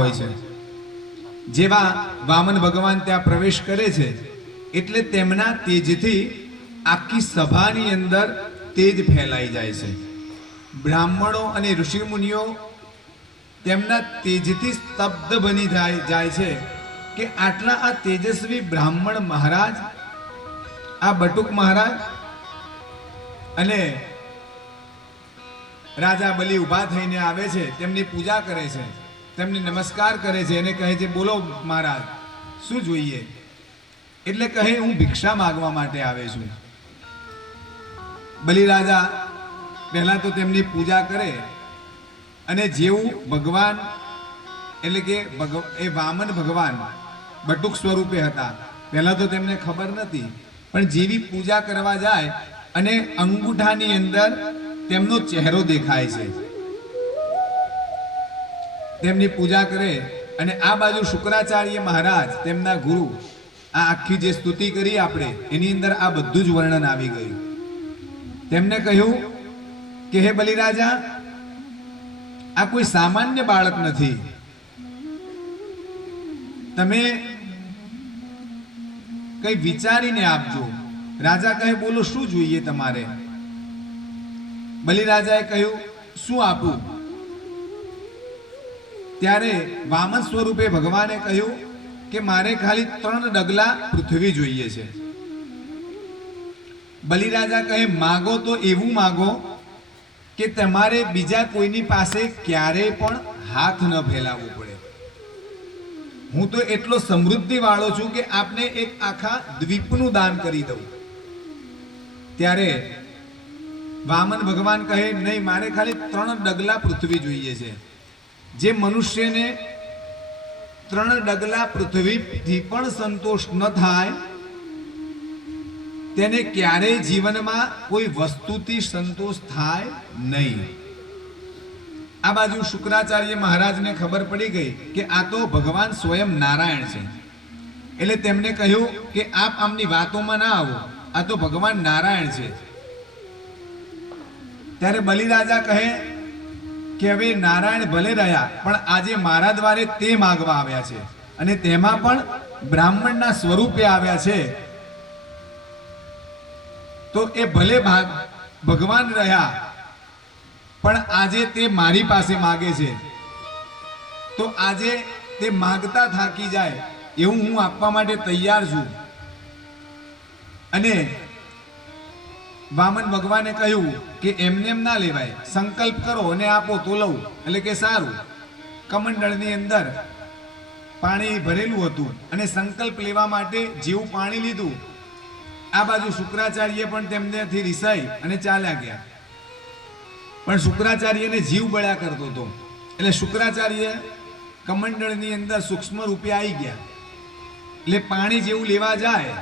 હોય છે। જેવા વામન ભગવાન ત્યાં પ્રવેશ કરે છે એટલે તેમના તેજથી આખી સભાની અંદર તેજ ફેલાઈ જાય છે। બ્રાહ્મણો અને ઋષિમુનિઓ તેમના તેજથી સ્તબ્ધ બની જાય છે કે આટલા આ તેજસ્વી બ્રાહ્મણ મહારાજ, આ બટુક મહારાજ અને રાજા બલિ ઊભા થઈને આવે છે, તેમની પૂજા કરે છે, તેમને નમસ્કાર કરે છે અને કહે છે, બોલો મહારાજ શું જોઈએ? એટલે કહે, હું ભિક્ષા માંગવા માટે આવે છું। બલિ રાજા પહેલા તો તેમની પૂજા કરે અને જેવું ભગવાન એટલે કે એ વામન ભગવાન બટુક સ્વરૂપે હતા, પહેલા તો તેમને ખબર નથી, પણ જેવી પૂજા કરવા જાય અને અંગૂઠાની અંદર તેમનો ચહેરો દેખાય છે। તેમની પૂજા કરે અને આ બાજુ શુક્રાચાર્ય મહારાજ તેમના ગુરુ, આ આખી જે સ્તુતિ કરી આપણે એની અંદર આ બધું જ વર્ણન આવી ગયું। તેમને કહ્યું કે હે બલિરાજા, આ કોઈ સામાન્ય બાળક નથી, તમે કઈ વિચારીને આપજો। રાજા કહે, બોલો શું જોઈએ તમારે? બલિરાજાએ કહ્યું, શું આપું? ત્યારે વામન સ્વરૂપે ભગવાને કહ્યું કે મારે ખાલી 3 ડગલા પૃથ્વી જોઈએ છે। બલિરાજા કહે, માગો તો એવું માગો કે તમારે બીજા કોઈની પાસે ક્યારેય પણ હાથ ન ફેલાવવો પડે। હું તો એટલો સમૃદ્ધિ વાળો છું કે આપને એક આખા દ્વીપનું દાન કરી દઉં। ત્યારે વામન ભગવાન કહે, નહીં, મારે ખાલી 3 ડગલા પૃથ્વી જોઈએ છે। જે મનુષ્યને 3 ડગલા પૃથ્વીથી પણ સંતોષ ન થાય તેને ક્યારેય જીવનમાં કોઈ વસ્તુથી સંતોષ થાય નહીં। આ બાજુ શુક્રાચાર્ય મહારાજને ખબર પડી ગઈ કે આ તો ભગવાન સ્વયં નારાયણ છે, એટલે તેમને કહ્યું કે આપ આમની વાતોમાં ના આવો, આ તો ભગવાન નારાયણ છે। ત્યારે બલિરાજા કહે કે હવે નારાયણ ભલે રહ્યા, પણ આજે મારા દ્વારે તે માગવા આવ્યા છે અને તેમાં પણ બ્રાહ્મણના સ્વરૂપે આવ્યા છે, તો એ ભલે ભગવાન રહ્યા પણ આજે તે મારી પાસે માગે છે, તો આજે તે માગતા થાકી જાય એવું હું આપવા માટે તૈયાર છું। અને વામન ભગવાને કહ્યું કે એમને એમ ના લેવાય, સંકલ્પ કરો અને આપો તો લઉં। એટલે કે સારું। કમંડળની અંદર પાણી ભરેલું હતું અને સંકલ્પ લેવા માટે જેવું પાણી લીધું, આ બાજુ શુક્રાચાર્ય પણ તેમનેથી રિસાઈ અને ચાલ્યા ગયા। પણ શુક્રાચાર્યને જીવ બળ્યા કરતો હતો, એટલે શુક્રાચાર્ય કમંડળની અંદર સૂક્ષ્મ રૂપે આવી ગયા। એટલે પાણી જેવું લેવા જાય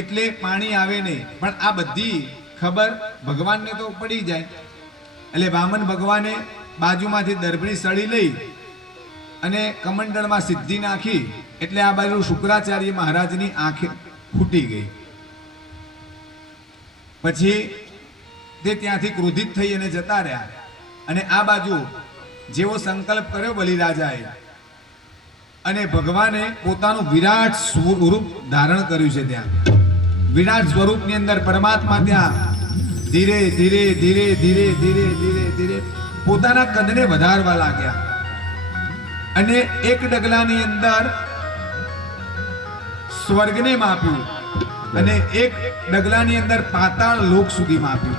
એટલે પાણી આવે નહીં, પણ આ બધી ખબર ભગવાનને તો પડી જાય। એટલે વામન ભગવાને બાજુમાંથી દર્ભની સળી લઈ અને કમંડળમાં સિદ્ધિ નાખી, એટલે આ બાજુ શુક્રાચાર્ય મહારાજની આંખ ફૂટી ગઈ। પછી તે ત્યાંથી ક્રોધિત થઈ અને જતા રહ્યા। અને આ બાજુ જેવો સંકલ્પ કર્યો બલિરાજાએ અને ભગવાને પોતાનું વિરાટ સ્વરૂપ ધારણ કર્યું છે। ત્યાં વિરાટ સ્વરૂપની અંદર પરમાત્મા ત્યાં ધીરે ધીરે ધીરે ધીરે ધીરે ધીરે ધીરે પોતાના કદને વધારવા લાગ્યા અને 1 ડગલાની અંદર સ્વર્ગને માપ્યું અને 1 ડગલાની અંદર પાતાળ લોક સુધી માપ્યું।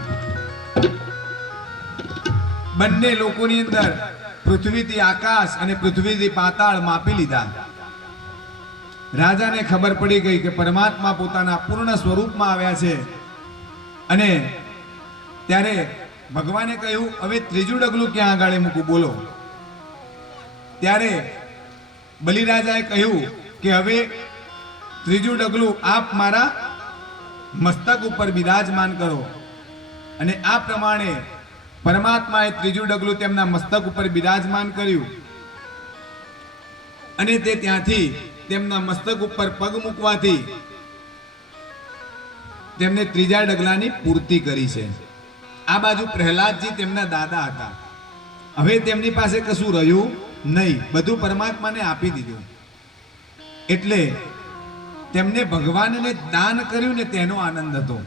બંને લોકોની અંદર પૃથ્વીથી આકાશ અને પૃથ્વીથી પાતાળ માપી લીધા। રાજાને ખબર પડી ગઈ કે પરમાત્મા પોતાના પૂર્ણ સ્વરૂપમાં આવ્યા છે। અને ત્યારે ભગવાને કહ્યું, હવે 3જું ડગલું ક્યાં આગળ મૂકું, બોલો? ત્યારે બલિરાજાએ કહ્યું કે હવે 3જું ડગલું આપ મારા મસ્તક ઉપર બિરાજમાન કરો। અને આ પ્રમાણે પરમાત્માએ 3જું ડગલું તેમના મસ્તક ઉપર બિરાજમાન કર્યું અને તે ત્યાંથી તેમના મસ્તક ઉપર પગ મૂકવાથી તેમને 3જા ડગલાની પૂર્તિ કરી છે। આ બાજુ પ્રહલાદજી તેમના દાદા હતા, હવે તેમની પાસે કશું રહ્યું નહીં, બધું પરમાત્માને આપી દીધું. એટલે તેમને ભગવાનને દાન કર્યું ને તેનો આનંદ હતો.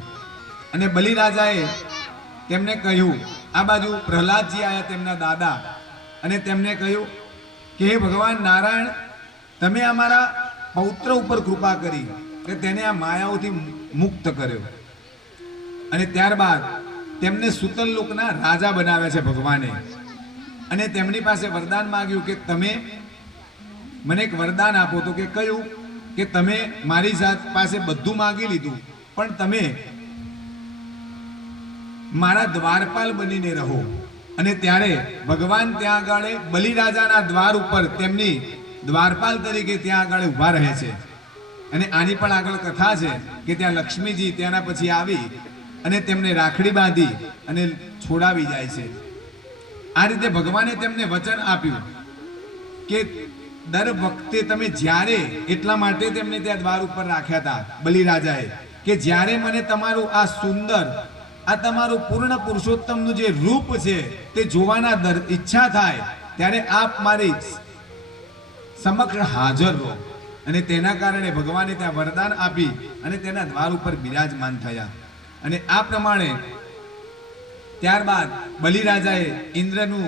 અને બલિરાજાએ તેમને કહ્યું, આ બાજુ પ્રહલાદજી આવ્યા તેમના દાદા, અને તેમને કહ્યું કે હે ભગવાન નારાયણ, તમે અમારા પૌત્ર ઉપર કૃપા કરી કે તેને આ માયાઓથી મુક્ત કર્યો. અને ત્યારબાદ તેમને સુતલ લોકના રાજા બનાવ્યા છે ભગવાને. અને તેમની પાસે વરદાન માંગ્યું કે તમે મને એક વરદાન આપો. તો કે કયું? કે તમે મારી પાસે બધું માંગી લીધું, પણ તમે મારા દ્વારપાલ બનીને રહો. અને ત્યારે ભગવાન ત્યાં આગળ બલિરાજાના દ્વાર ઉપર તેમની દ્વારપાલ તરીકે ત્યાં આગળ ઊભા રહે છે. અને આની પણ આગળ કથા છે કે ત્યાં લક્ષ્મીજી ત્યાંના પછી આવી અને તેમને રાખડી બાંધી અને છોડાવી જાય છે. આ રીતે ભગવાને તેમને વચન આપ્યું કે દર વખતે તમે જ્યારે, એટલા માટે તેમને ત્યાં દ્વાર ઉપર રાખ્યા હતા બલિરાજાએ, કે જ્યારે મને તમારું આ સુંદર, આ તમારું પૂર્ણ પુરુષોત્તમનું જે રૂપ છે તે જોવાના ઈચ્છા થાય, ત્યારે આપ મારી સમક્ષ હાજર રહો. અને તેના કારણે ભગવાને ત્યાં વરદાન આપી અને તેના દ્વાર ઉપર બિરાજમાન થયા. અને આ પ્રમાણે ત્યારબાદ બલિરાજાએ ઇન્દ્રનું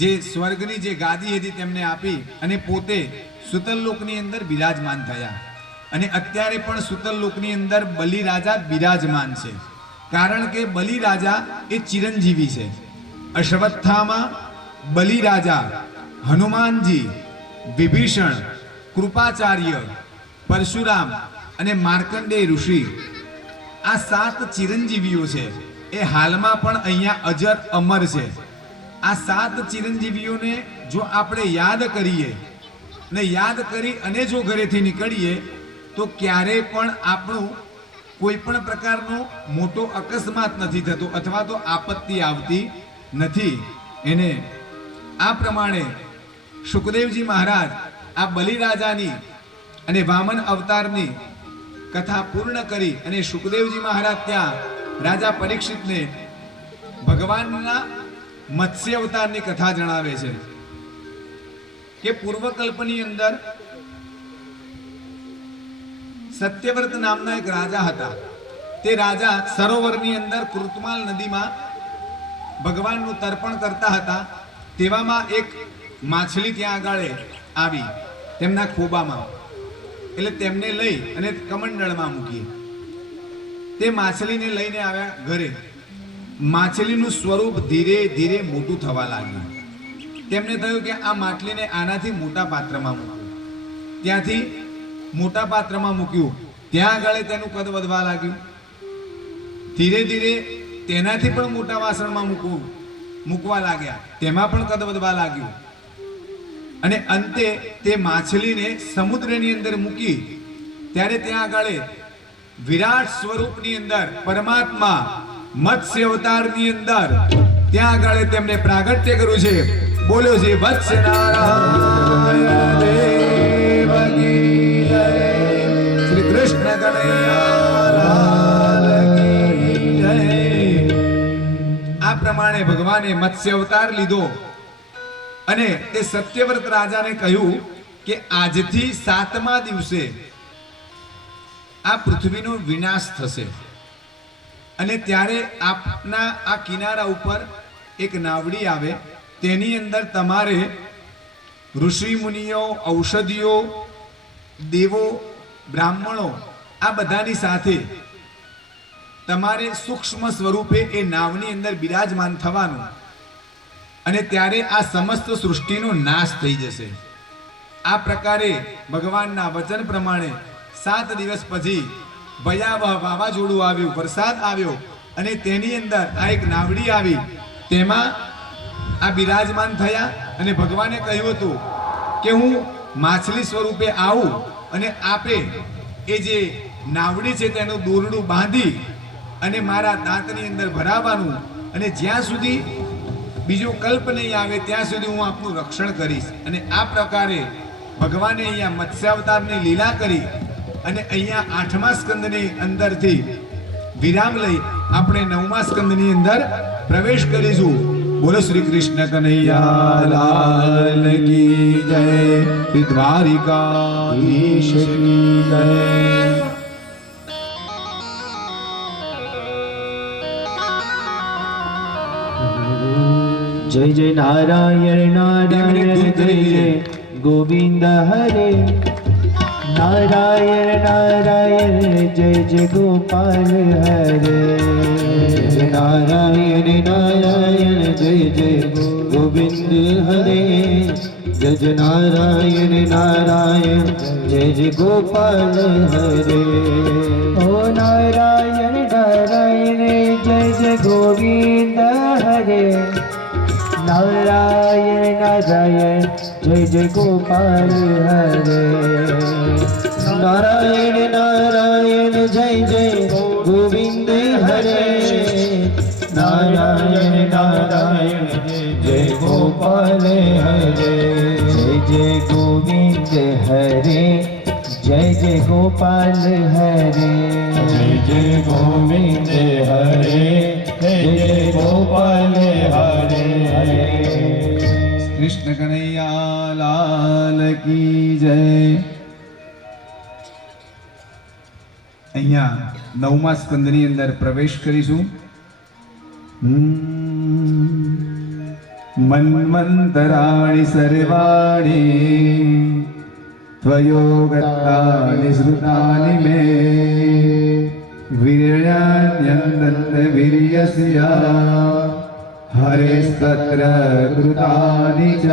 જે સ્વર્ગની જે ગાદી હતી તેમને આપી અને પોતે સુતલલોકની અંદર બિરાજમાન થયા. અને અત્યારે પણ સુતલલોકની અંદર બલિરાજા બિરાજમાન છે, કારણ કે બલિરાજા એ ચિરંજીવી છે. અશ્વત્થામા, બલિરાજા, હનુમાનજી, વિભીષણ, કૃપાચાર્ય, પરશુરામ અને માર્કંડેય ઋષિ, આ 7 ચિરંજીવીઓ છે. એ હાલમાં પણ અહીંયા અજર અમર છે. આ 7 ચિરંજીવીઓને જો આપણે યાદ કરીએ ને યાદ કરી અને જો ઘરેથી નીકળીએ તો ક્યારેય પણ આપણું કોઈ પણ પ્રકારનો મોટો અકસ્માત નથી થતો અથવા તો આપત્તિ આવતી નથી. એને આ પ્રમાણે સુખદેવજી મહારાજ આ બલિરાજાની અને વામન અવતારની કથા પૂર્ણ કરી અને સુખદેવજી મહારાજ ત્યાં રાજા પરીક્ષિતને ભગવાનના મત્સ્ય અવતારની કથા જણાવે છે કે પૂર્વકલ્પની અંદર સત્યવ્રત નામના એક રાજા હતા. તે રાજા સરોવરની અંદર કૃતમાલ નદીમાં ભગવાનનું તર્પણ કરતા હતા. તેવામાં એક માછલી ત્યાં આગળ આવી તેમના ખોબામાં. એટલે તેમને લઈ અને કમંડળમાં મૂકી. તે માછલીને લઈને આવ્યા ઘરે. માછલીનું સ્વરૂપ ધીરે ધીરે મોટું થવા લાગ્યું. તેમને થયું કે આ માટલીને આનાથી મોટા પાત્રમાં મૂકવું. ત્યાંથી મોટા પાત્રમાં મૂક્યું. ત્યાં આગળ તેનું કદ વધવા લાગ્યું. ધીરે ધીરે તેનાથી પણ મોટા વાસણમાં મૂકવા લાગ્યા. તેમાં પણ કદ વધવા લાગ્યું. અને અંતે તે માછલીને સમુદ્રની અંદર મૂકી ત્યારે ત્યાં આગળ વિરાટ સ્વરૂપની અંદર પરમાત્મા મત્સ્ય અવતારની અંદર ત્યાં આગળ તેમને પ્રાગટ્ય કર્યું છે. બોલ્યો છે વત્સ નારાયણ દેવ કી જય, શ્રી કૃષ્ણ કનૈયા કી જય. આ પ્રમાણે ભગવાને મત્સ્ય અવતાર લીધો અને તે સત્યવ્રત રાજાને કહ્યું કે આજથી 7મા દિવસે આ પૃથ્વીનો વિનાશ થશે. અને ત્યારે આપના આ કિનારા ઉપર એક નાવડી આવે, તેની અંદર તમારે ઋષિ મુનિઓ, ઔષધિઓ, દેવો, બ્રાહ્મણો આ બધાની સાથે તમારે સૂક્ષ્મ સ્વરૂપે એ નાવની અંદર બિરાજમાન થવાનું. અને ત્યારે આ સમસ્ત સૃષ્ટિનો નાશ થઈ જશે. આ પ્રકારે ભગવાનના વચન પ્રમાણે 7 દિવસ પછી ભયાવહ વાવાઝોડું આવ્યું, વરસાદ આવ્યો અને તેની અંદર આ એક નાવડી આવી. તેમાં આ બિરાજમાન થયા અને ભગવાને કહ્યું હતું કે હું માછલી સ્વરૂપે આવું અને આપે એ જે નાવડી છે તેનું દોરડું બાંધી અને મારા દાંતની અંદર ભરાવાનું, અને જ્યાં સુધી બીજો કલ્પ નહીં આવે ત્યાં સુધી હું આપનું રક્ષણ કરીશ. અને આ પ્રકારે ભગવાને અહીંયા મત્સ્યાવતારની લીલા કરી અને અહીંયા 8મા સ્કંદની અંદરથી વિરામ લઈ આપણે 9મા સ્કંદની અંદર પ્રવેશ કરીશું. बोलो श्री कृष्ण कन्हैया लाल की जय, श्री द्वारिकाधीश की जय। जय जय नारायण नारायण जय जय गोविंद हरे, नारायण नारायण जय जय गोपाल हरे, नारायण नारायण जय जय गोविंद हरे, जय जय नारायण नारायण जय जय गोपाल हरे। ओ नारायण नारायण जय जय गोविंद हरे, नारायण नारायण जय जय गोपाल हरे, नारायण नारायण जय जय गोविंद हरे, नारायण नारायण जय गोपाल हरे, जय जय गोविंद हरे, जय जय गोपाल हरे, जय जय गोविंद हरे, जय जय गोपाल हरे। कृष्ण कन्हैया लाल की जय। અહીંયા નવમા સ્કંદની અંદર પ્રવેશ કરીશું. મન્વંતરાણિ સર્વાણિ ત્વયોગતાનિ શ્રુતાનિ મે વીર્યાન્યંદન્ત વીર્યસ્ય હરેસ્તત્ર કૃતાનિ ચ.